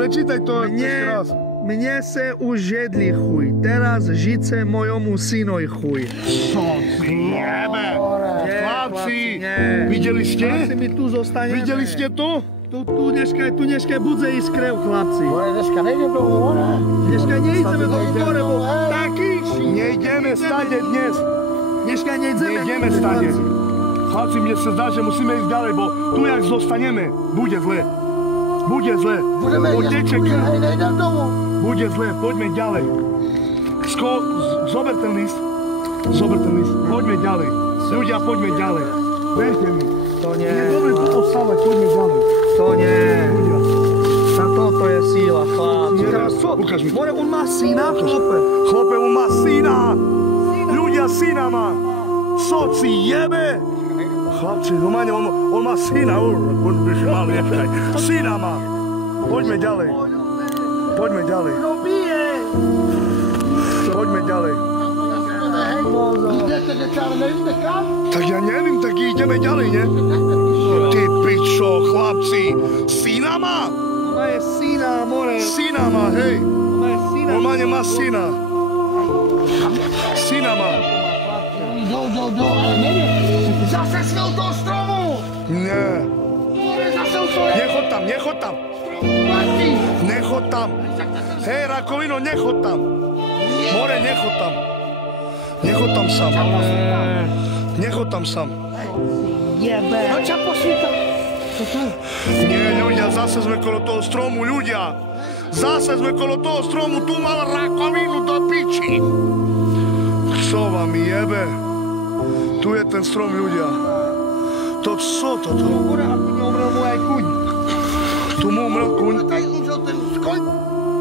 Prečítaj to ešte raz. Mne se už jedli chuj, teraz žice mojomu synovi chuj. Čo si jebe? Chlapci, videli ste? Chlapci, my tu zostaneme. Videli ste to? Tu dneska budze ísť krev, chlapci. Dneska nejdeme do hore. Dneska nejdeme do hore, bo taký Nejdeme stade dnes. Dneska Nejdeme stade. Chlapci, mne sa zdá, že musíme ísť ďalej, bo tu jak zostaneme, bude zle. Bude zle. Poteče krv. Nejdem domov. Bude zle, poďme ďalej. Zober ten list. Poďme ďalej. Ľudia, poďme ďalej. Verte mi. To nie. Je dobre tu ostávať, poďme ďalej. To nie. Na toto je síla, chlapci. Ukáž mi. More, on má syna, chlope. Chlope, on má syna. Ľudia, syna má. Co si jebe? Chlapci, normálne, on má syna. On by si mal nechaj. Syna má. Poďme ďalej. Poďme ďalej. Poďme ďalej. Tak ja neviem, tak ideme ďalej, ne? Ty pičo, chlapci. Syna má? Má je syna, more. Syna má, hej. Normálne má syna. Syna má. Ale neviem. Zase sme u toho stromu. Nie. Zase u toho. Nechod tam. Nechod tam. Hej, rakovino, nechod tam. More, nechod tam. Nechod tam sám. Nechod tam sám. Jebe. No čaposvíta. Nie, ľudia, zase sme kolo toho stromu, ľudia. Zase sme kolo toho stromu, tu mal rakovinu do piči. Čo vám jebe? Tu je ten strom, ľudia. To co toto? More, a tu neumrel mu aj kuň. Tu mu umrel kuň. Taj umřel ten skoň.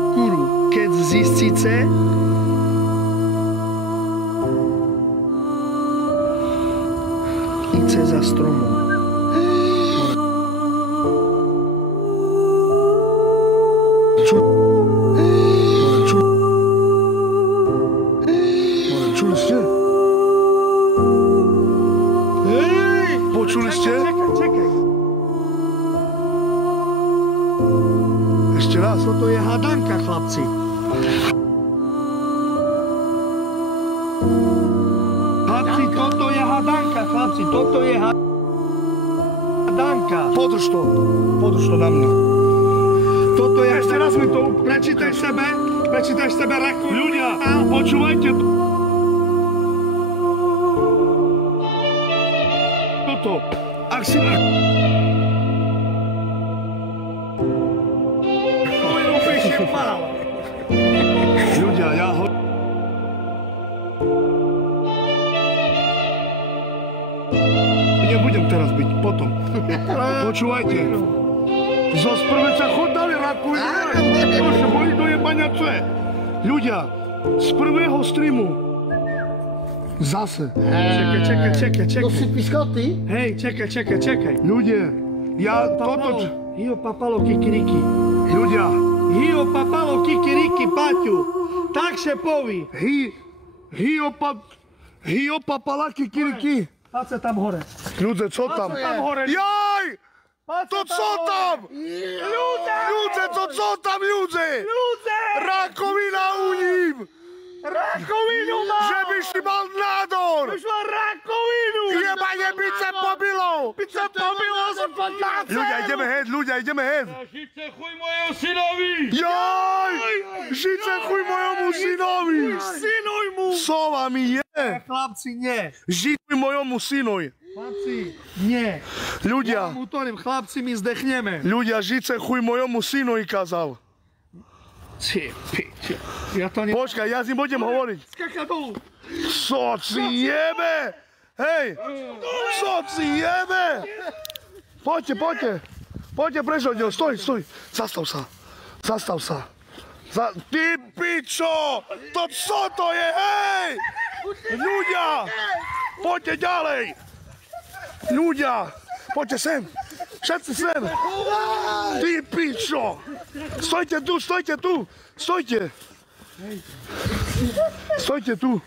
Kuru, keď zistíte, idce za stromom. Čuli ste? Hej! Počuli ste? Čekaj. Ešte raz. Toto je hadanka, chlapci. Chlapci, toto je hadanka, chlapci. Toto je hadanka. Podrž to na mňa. Toto je... Ešte raz mi to... Prečítaj sebe raku. Ľudia, počúvajte toto. Ak si... Ľudia, ja ho... Nebudem teraz byť, potom. Počúvajte. Zo sprveca chodali raku. Proszę, boli do jebania cze. Ľudia, z prvého streamu. Zase. Čekaj. To si pískal ty? Hej, čekaj. Ľudia, ja toto... Hio papalo kikiriki. Ľudia, Hio papalo kikiriki, Paťu. Tak se poví. Hio papala kikiriki. Paď sa tam hore. Ľudia, co tam? Tam hore. Jaj! Paď To sa co tam? Ľudia, to co tam, ľudia? Rakovina u ním! Rakovinu má! Že by si mal nádor! Už má rakovinu! Jebanie by se pobilo! som na Ľudia, ideme head! Žice chuj mojemu synovi! Jaj! Žice chuj mojemu synovi! Synuj mu! Co vám je? Chlapci, nie. Žiť mojemu synovi! Chlapci, nie. Ľudia, Ja mu torím, chlapci, my zdechneme. ľudia, žice chuj mojemu synovi kazal. Ty pičo. Ja to ne... Počkaj, ja s ním budem hovoriť. Skaka dolu. Co si jebe? Hej! Co si jebe? Poďte. Poďte preč od neho. Stoj. Zastav sa. Ty pičo! To co to je, hej? Ľudia! Poďte ďalej! Ľudia! Poďte sem! Všetci sem! Ty pičo! Stojte tu! Stojte tu!